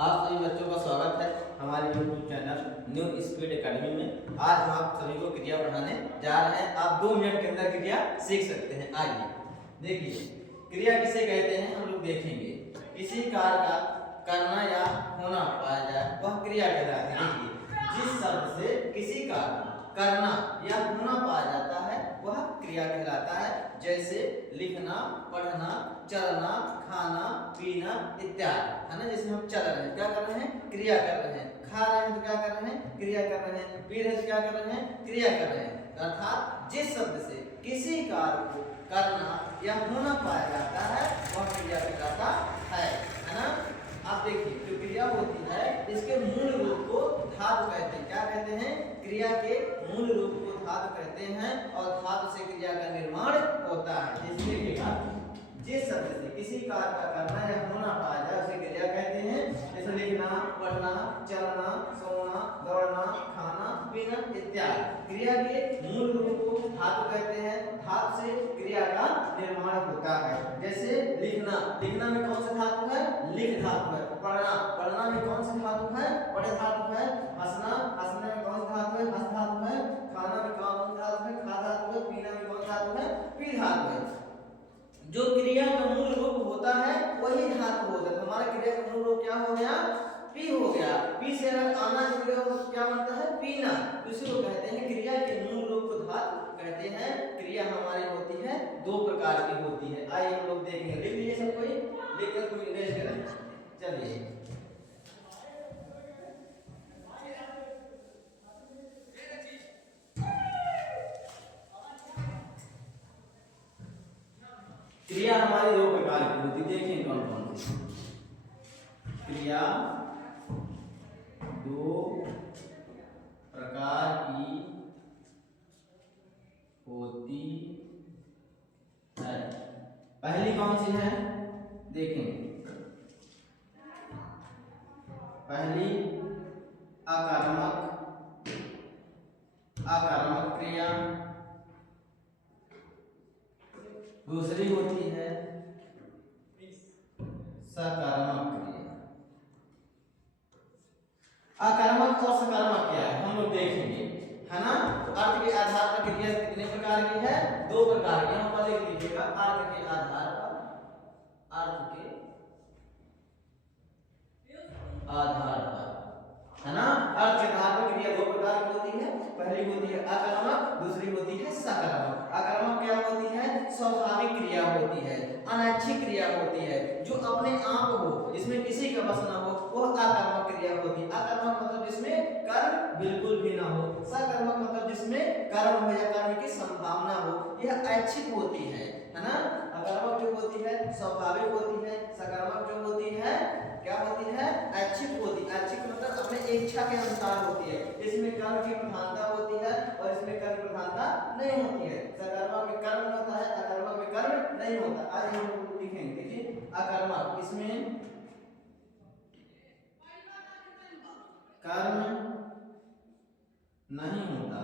आप सभी बच्चों का स्वागत है हमारे YouTube channel new speed academy में। आज हम आप सभी को क्रिया पढ़ाने जा रहे हैं। आप 2 मिनट के अंदर क्रिया सीख सकते हैं। आइए देखिए, क्रिया किसे कहते हैं हम लोग देखेंगे। किसी कार्य का करना या होना पाया जाए वह क्रिया कहलाती है। देखिए, जिस शब्द से किसी कार्य करना या होना पाया जाता है वह क्रिया कहलाता है। जैसे लिखना, पढ़ना, चलना, खाना, पीना इत्यादि, है ना। जैसे हम चल रहे हैं, क्या कर रहे हैं? क्रिया कर रहे हैं। खा रहे हैं तो क्या कर रहे हैं? क्रिया कर रहे हैं। पी रहे हैं तो क्या कर रहे हैं? क्रिया कर रहे हैं। अर्थात जिस शब्द से किसी कार्य को करना या होना पाया जाता है वह क्रिया कहलाता है ना। आप देखिए, जो क्रिया होती है इसके मूल रूप को धातु कहते हैं। क्या कहते हैं? क्रिया के मूल रूप को धातु कहते हैं और धातु से क्रिया का निर्माण होता है। जैसे जिस शब्द से किसी कार्य का करना या होना पाया जाए उसे क्रिया कहते हैं। जैसे लिखना, पढ़ना, चलना, सोना, दौड़ना, खाना, पीना इत्यादि। क्रिया के मूल रूप को धातु कहते हैं। धातु से क्रिया का निर्माण होता है। जैसे लिखना, लिखना में कौन सा धातु है? लिख धातु है। पढ़ना, पढ़ना में कौन सा धातु है? पढ़ धातु है। हंसना, हंसने में कौन सा धातु है? हंस धातु है। खाना में कौन सा धातु है? खा धातु है। पीना में कौन सा धातु है? पी धातु है। जो क्रिया का मूल रूप होता है वही धातु होता है। तो हमारा क्रिया का मूल रूप क्या हो गया? पी हो गया। पी से अगर आना जुड़ गया तो क्या बनता है? पीना। इसी को कहते हैं क्रिया के मूल रूप को धातु कहते हैं। क्रिया हमारी होती है 2 प्रकार की होती है। आइए हम लोग देखेंगे। लिख लीजिए सब कोई, लिखकर कोई रेस्ट करें। चलिए, क्रिया हमारी 2 प्रकार की होती है। देखिए कौन कौन सी क्रिया 2 प्रकार की होती है। पहली कौन सी है? देखेंगे। पहली आक्रामक क्रिया, दूसरी होती है सकारात्मक क्रिया। आक्रामक और सकारात्मक क्या है हम लोग देखेंगे, है ना। तो अर्थ के आधार पर क्रिया कितने प्रकार की है? 2 प्रकार की। यहाँ पर लिख लीजिएगा, अर्थ के आधार पर, अर्थ के आधार पर, है ना। अर्थ के आधार पर क्रिया 2 प्रकार की होती है। पहली होती है आक्रामक, दूसरी होती है सकारात्मक। आक्रामक क्या होती है? स्वाभाविक क्रिया होती है, अनैच्छिक क्रिया होती है, जो अपने आप हो, जिसमें किसी का बस ना हो, वह आक्रामक क्रिया होती है। आक्रामक मतलब जिसमें कर्म बिल्कुल भी ना हो। सकर्मक मतलब जिसमें कर्म हो या कर्म की संभावना हो। यह ऐच्छिक होती है ना। आक्रामक जो होती है स्वाभाविक होती है। सकर्मक जो होती है क्या होती है? ऐच्छिक होती है। ऐच्छिक मतलब अपने इच्छा के अनुसार होती है। इसमें कर्म की प्रधानता होती है और इसमें कर्म की प्रधानता नहीं होती है। सकर्मक में कर्म होता है, अकर्मक में कर्म नहीं होता। आज हम लोग लिखेंगे। देखिए, अकर्मक, इसमें कर्म नहीं होता,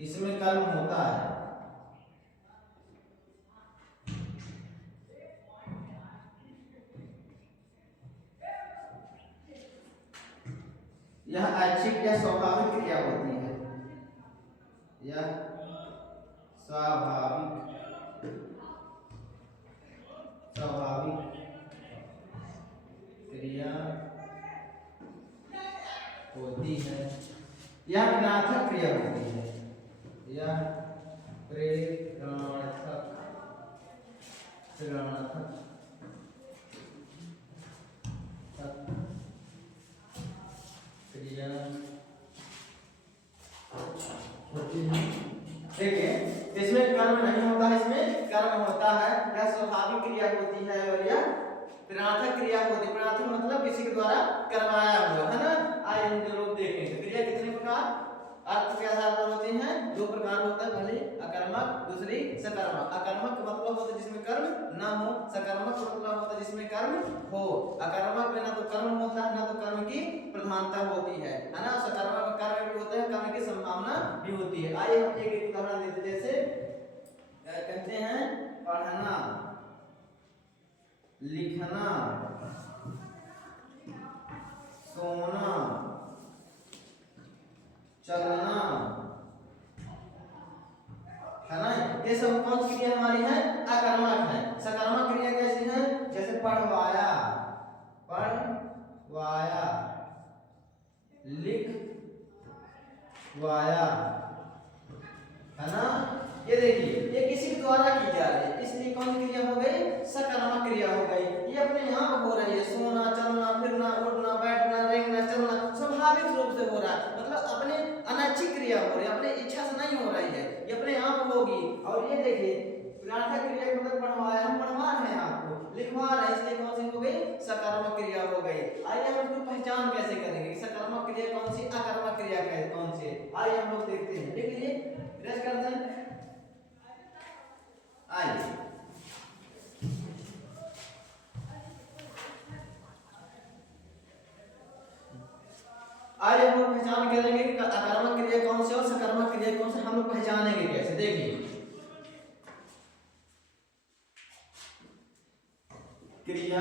इसमें कर्म होता है। यह ऐच्छिक या स्वाभाविक क्रिया होती है। यह स्वाभाविक क्रिया होती है। यह प्रेरणात्मक क्रिया होती है। यह प्रेरणात्मक क्रिया होती है। देखिए, इसमें कर्म नहीं होता, इसमें कर्म होता है। यह स्वाभाविक क्रिया होती है और यह प्रेरणात्मक क्रिया होती है। प्रेरणात्मक मतलब किसी के द्वारा करवाया हुआ, है ना। आइए हम लोग देखेंगे क्रिया कितने प्रकार अर्थ के आधार पर होते हैं। 2 प्रकार होता है। पहले अकर्मक, दूसरी सकर्मक। अकर्मक का मतलब होता है जिसमें कर्म ना हो। सकर्मक का मतलब होता है जिसमें कर्म हो। अकर्मक में ना तो कर्म होता है ना तो कर्म की प्रधानता होती है ना। सकर्मक में कर्म भी होता है, कर्म की संभावना भी होती है। आइए हम एक उदाहरण देते हैं। जैसे कहते हैं पढ़ना, लिखना, सोना, चलना, है ना। ये सब कौन सी क्रिया हमारी है? आकर्मक है। सकर्मक क्रिया कैसी है? जैसे पढ़वाया, पढ़वाया, लिखवाया, है ना। ये देखिए ये किसी के द्वारा की जा रही है, इसलिए कौन सी क्रिया हो गई? सकर्मक क्रिया हो गई। ये अपने यहाँ हो रही है, सोना, चलना, फिरना, उठना, बैठना, रेंगना, चलना स्वाभाविक रूप से हो रहा है, मतलब अपने अनैच्छिक क्रिया हो रही है, अपने इच्छा से नहीं हो रही है, ये अपने आप होगी। और ये देखिए प्रार्थक क्रिया का मतलब पढ़वाया, हम पढ़वा रहे हैं आपको, लिखवा रहे हैं, इसलिए कौन सी हो गई? सकर्मक क्रिया हो गई। आइए हम इसको पहचान कैसे करेंगे, सकर्मक क्रिया कौन सी, आकर्मक क्रिया कौन सी है? आइए हम लोग देखते हैं, देख लीजिए, रेस्ट करते हैं। आइए हम लोग पहचान करेंगे कि आकर्मक क्रिया कौन सी और सकर्मक क्रिया कौन सी, हम लोग पहचानेंगे कैसे। देखिए क्रिया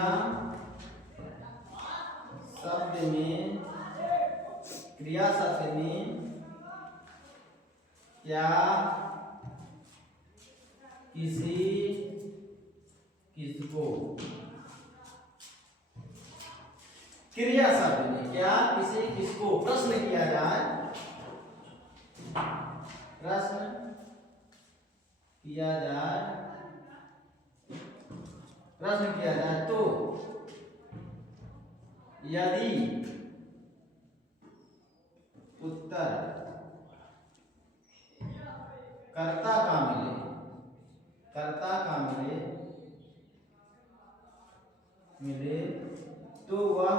शब्द में, क्रिया शब्द में क्या किसी किसको, क्रिया शब्द में क्या किसी किसको प्रश्न किया जाए, प्रश्न किया जाए, प्रश्न किया जाए तो यदि उत्तर कर्ता का मिले, कर्ता का मिले तो वह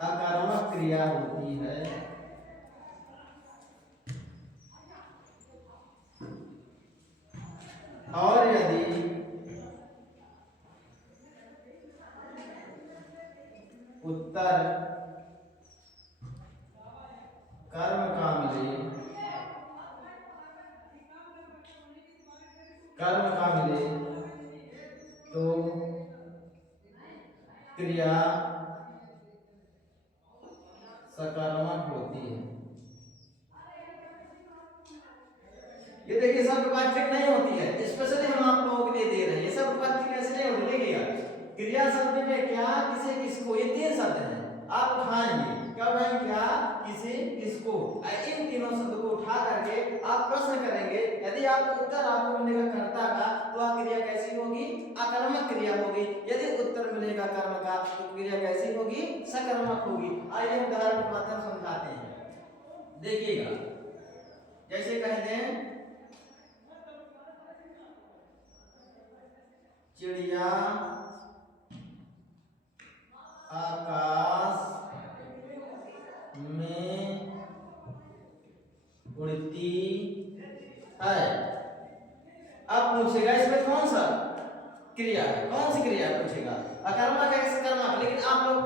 आकर्मक क्रिया होती है। और यदि उत्तर कर्म का मिले, कर्म का मिले तो क्रिया सकर्मक होती है। ये देखिए सब बात ठीक नहीं होती है, स्पेशली हम आप लोगों के लिए दे रहे हैं, ये सब बात ठीक ऐसे नहीं होती। देखिएगा क्रिया शब्द में क्या किसे किसको, ये तीन शब्द हैं, आप उठाएंगे, क्या उठाएंगे? क्या किसे किसको, इन तीनों शब्द को उठा करके आप प्रश्न करेंगे। यदि आपको उत्तर आपको मिलेगा कर्ता का तो वह क्रिया कैसी होगी? आकर्मक क्रिया होगी। यदि उत्तर मिलेगा कर्म का तो क्रिया कैसी होगी? सकर्मक होगी। आइए उदाहरण के माध्यम से समझाते हैं। देखिएगा जैसे कहते हैं चिड़िया आकाश में उड़ती है। अब पूछेगा इसमें कौन सा क्रिया है, कौन सी क्रिया है पूछेगा, अकर्मक है सकर्मक, लेकिन आप लोग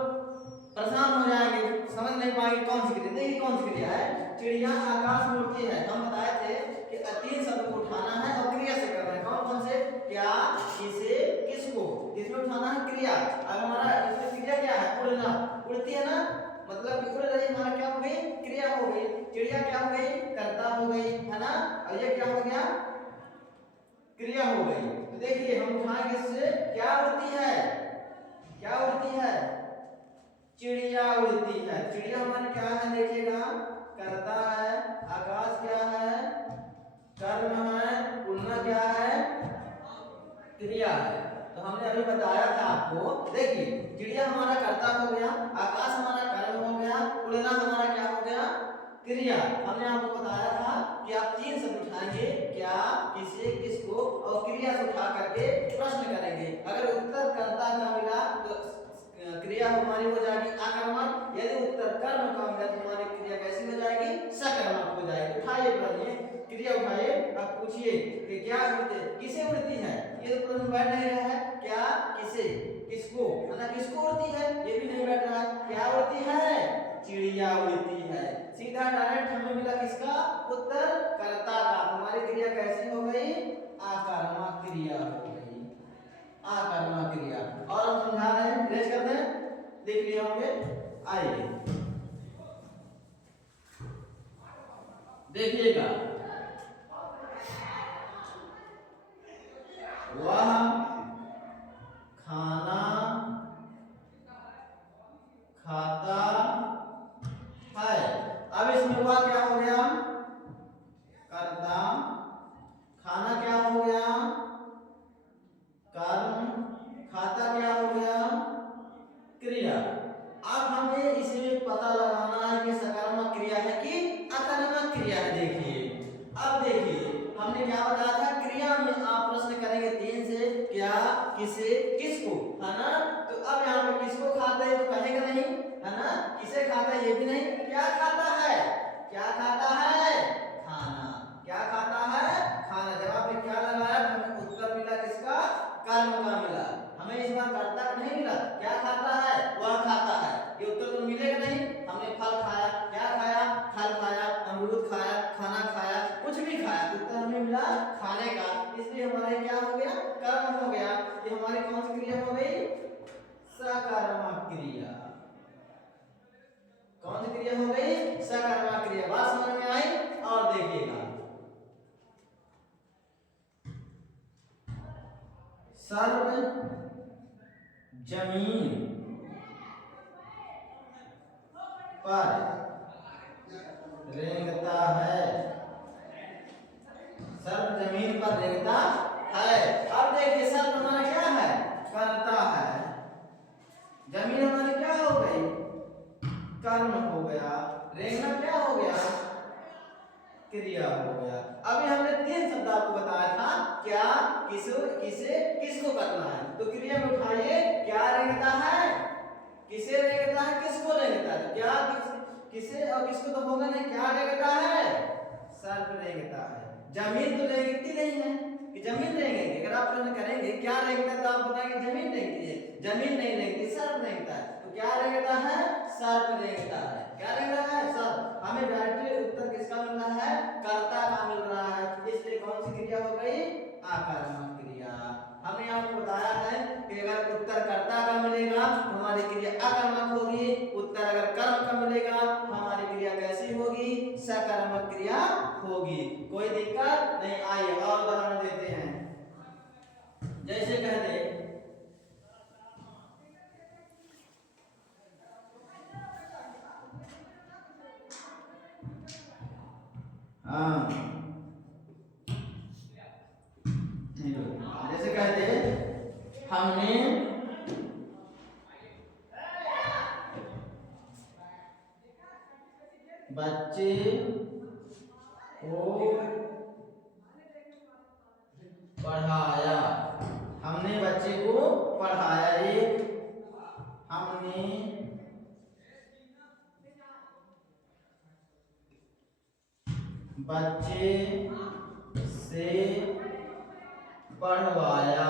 परेशान हो जाएंगे, समझ नहीं पाएंगे कौन सी क्रिया। देखिए कौन सी क्रिया है, चिड़िया आकाश में उड़ती है। हम बताए थे कि तीन शब्द को उठाना है और क्रिया से करना है। कौन कौन से? क्या किसे किसको, किसमें उठाना है? क्रिया। अब हमारा इसमें क्रिया क्या है? उड़ना, उड़ती है ना, मतलब उड़ रही, हमारा क्या हो गई? क्रिया हो गई। चिड़िया क्या हो गई? कर्ता हो गई, है ना। और ये क्या हो गया? क्रिया हो गई। तो देखिए हम उठाएंगे इससे, क्या उड़ती है? क्या उड़ती है? चिड़िया उड़ती है। चिड़िया हमारी क्या है? देखिएगा कर्ता है, आकाश क्या है? कर्म है, उड़ना क्या है? क्रिया है। तो हमने अभी बताया था आपको, देखिए चिड़िया हमारा कर्ता हो गया, आकाश हमारा कर्म हो गया, उड़ना हमारा क्या हो गया? क्रिया। हमने आपको बताया था कि आप तीन शब्द उठाएंगे, क्या किसे किसको, और क्रिया से उठा करके प्रश्न करेंगे। अगर उत्तर कर्ता का मिला तो क्रिया हमारी हो जाएगी आकर्मक, यदि उत्तर कर्म का मिला तो हमारी क्रिया कैसी हो जाएगी? सकर्मक हो जाएगी। उठाइए पढ़िए, क्रिया उठाइए, अब पूछिए कि क्या उड़ती, किसे उड़ती है? ये तो प्रश्न बैठ नहीं रहा है, क्या किसे किसको, है ना, किसको उड़ती है ये भी नहीं बैठ रहा है। क्या उड़ती है? चिड़िया उड़ती है। सीधा डायरेक्ट हमें मिला किसका उत्तर? कर्ता का। हमारी क्रिया कैसी हो गई? आइए देखिएगा, वह खाना खाता है। अब इसमें वह क्या हो गया, कर्ता, खाना क्या हो गया, कर्म, खाता क्या हो गया, क्रिया। अब हमें इसमें पता लगाना है कि सकारात्मक क्रिया है कि आक्रामक क्रिया है। देखिए अब देखिए हमने क्या बताया था, क्रिया में आप प्रश्न करेंगे 3 से, क्या, किसे, किसको, है ना। तो अब यहाँ पे किसको खाता है तो कहेगा नहीं, है ना। किसे खाता है ये भी नहीं, क्या खाता है, क्या खाता है, खाना। क्या खाता है, खाना। जवाब में क्या लगाया, हमें उत्तर मिला किसका, कर्म का मिला। हमें इस बार कर्ता का नहीं मिला, क्या खाता है, वह खाता है। ये उत्तर तो मिलेगा नहीं। हमने फल खाया, क्या खाया, फल खाया, अमरूद खाया, खाना खाया, कुछ भी खाया, उत्तर हमें मिला खाने का। इसलिए हमारा क्या हो गया, कर्म हो गया। ये हमारी कौन सी क्रिया हो गई, सकारात्मक क्रिया। कौन सी क्रिया हो गई, सकारात्मक क्रिया। बात समझ में आई। और देखिएगा, सर्प जमीन पर रेंगता है, सर्प जमीन पर रेंगता है। अब देखिए सर्प हमारा क्या है, करता है, जमीन हमारी क्या हो गई, कर्म हो गया, रेंगना क्या हो गया, क्रिया हो गया। अभी हमने 3 शब्द आपको बताया था, क्या, किसे, किसको करना है। तो क्रिया में उठाइए, क्या रेंगता है, किसे रेंगता है, किसको रेंगता है। तो क्या, किसे और किसको तो होगा नहीं, क्या रेंगता है, सर्प रेंगता है। जमीन तो रेंगती नहीं है कि जमीन रेंगेगी। अगर आप प्रश्न करेंगे क्या रेंगता है तो आप बताएंगे जमीन रेंगती है, जमीन नहीं रेंगती, सर्प रेंगता है। तो क्या रेंगता है, सर्प रेंगता है। क्या रेंगता है, सर्प। हमें डायरेक्टली उत्तर किसका मिल रहा है, कर्ता का मिल रहा है। इसलिए कौन सी क्रिया हो गई, आकर्मक क्रिया। हमने आपको बताया है कि अगर उत्तर कर्ता का मिलेगा तो हमारी क्रिया आकर्मक होगी, उत्तर अगर कर्म का मिलेगा हमारी क्रिया कैसी होगी, सकारात्मक क्रिया होगी। कोई दिक्कत नहीं। आइए और उदाहरण देते हैं। जैसे कह दे, जैसे कह दे, हमने बच्चे को पढ़ाया, हमने बच्चे को पढ़ाया। एक, हमने बच्चे से पढ़वाया।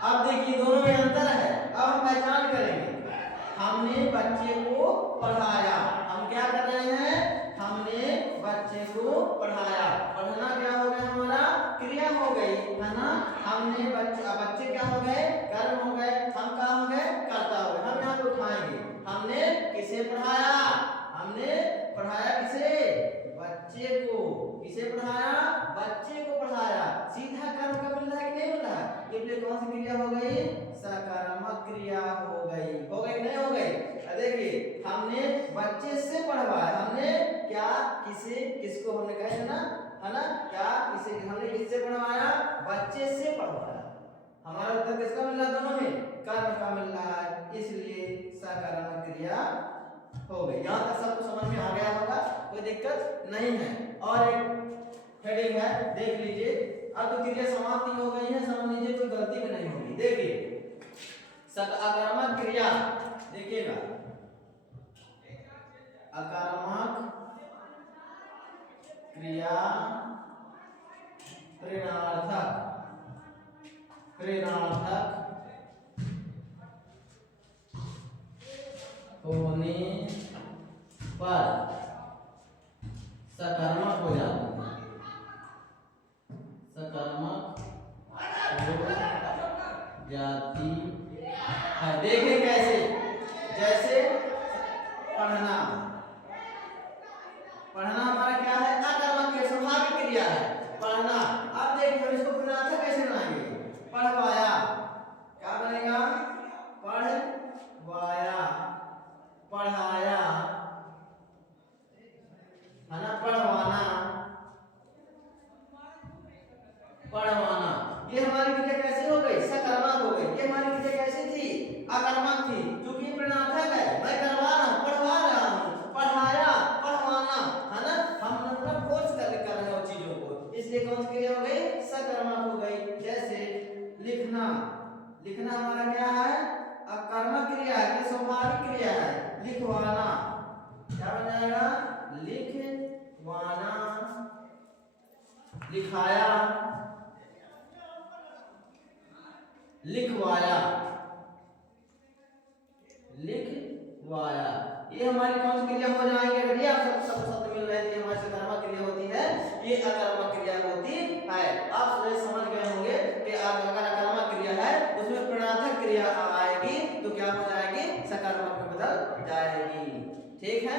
अब देखिए दोनों में अंतर है। अब हम पहचान करेंगे, हमने बच्चे को पढ़ाया, हम क्या कर रहे हैं, हमने बच्चे को पढ़ाया। पढ़ना क्या हो गया, हमारा क्रिया हो गई, है ना। हमने बच्चे क्या हो गए, कर्म हो गए, हम क्या हो गए, कर्ता हो गए। हम यहाँ पे उठाएंगे, हमने किसे पढ़ाया, हमने पढ़ाया किसे, बच्चे को। किसे पढ़ाया, बच्चे को पढ़ाया। सीधा कर्म का मिल रहा है कि नहीं मिल रहा है, इसलिए कौन सी क्रिया हो गई, सकारात्मक क्रिया हो गई। हो गई नहीं हो गई। देखिए हमने बच्चे से पढ़वाया, हमने क्या, किसे, किसको हमने कहा ना, है ना। क्या, किसे, हमने किससे पढ़वाया, बच्चे से पढ़वाया। हमारा उत्तर किसका मिल रहा है, दोनों में कर्म का मिल रहा है, इसलिए सकारात्मक क्रिया हो गई। यहाँ तक सबको समझ में आ गया होगा, कोई दिक्कत नहीं है। और एक हेडिंग है, देख लीजिए। अब तो क्रिया समाप्ति हो गई है, समझ लीजिए, कोई गलती में नहीं होगी। देखिए सकारात्मक क्रिया, देखिएगा आक्रामक क्रिया ऋणार्थक, ऋणार्थक होने पर सकारात्मक हो जाती है, सकारात्मक हो जाती है। देखें कैसे, पढ़ना। अब देखिए हम इसको प्रणनार्थक कैसे बनाएंगे, पढ़वाया, क्या बनेगा, पढ़वाया, पढ़ाया, है ना, पढ़वाना, पढ़वाना। ये हमारी क्रिया कैसे हो गई, सकर्मक हो गई। ये हमारी क्रिया कैसी थी, अकर्मक थी, क्योंकि ये प्रणनार्थक है, मैं करवा रहा हूँ, पढ़वा रहा हूँ, पढ़ाया, पढ़वाना, है ना, हम मतलब फोर्स कर रहे हैं उन चीजों को, इसलिए कौन सी क्रिया हो गई, सकर्मक हो गई। जैसे लिखना, लिखना हमारा क्या है, अकर्मक क्रिया है कि स्वाभाविक क्रिया है। लिखवाना क्या बन जाएगा, लिखवाना, लिखाया, लिखवाया, लिखवाया। ये हमारी कौन सी क्रिया हो जाएंगे, अगर ये आप सब शब्द मिल रहे थे, हमारी सकर्मक क्रिया होती है, ये अकर्मक क्रिया होती है। आप समझ गए होंगे कि अगर अकर्मक क्रिया है उसमें प्रणनार्थक क्रिया आएगी तो क्या हो जाएगी, सकर्मक में बदल जाएगी। ठीक है।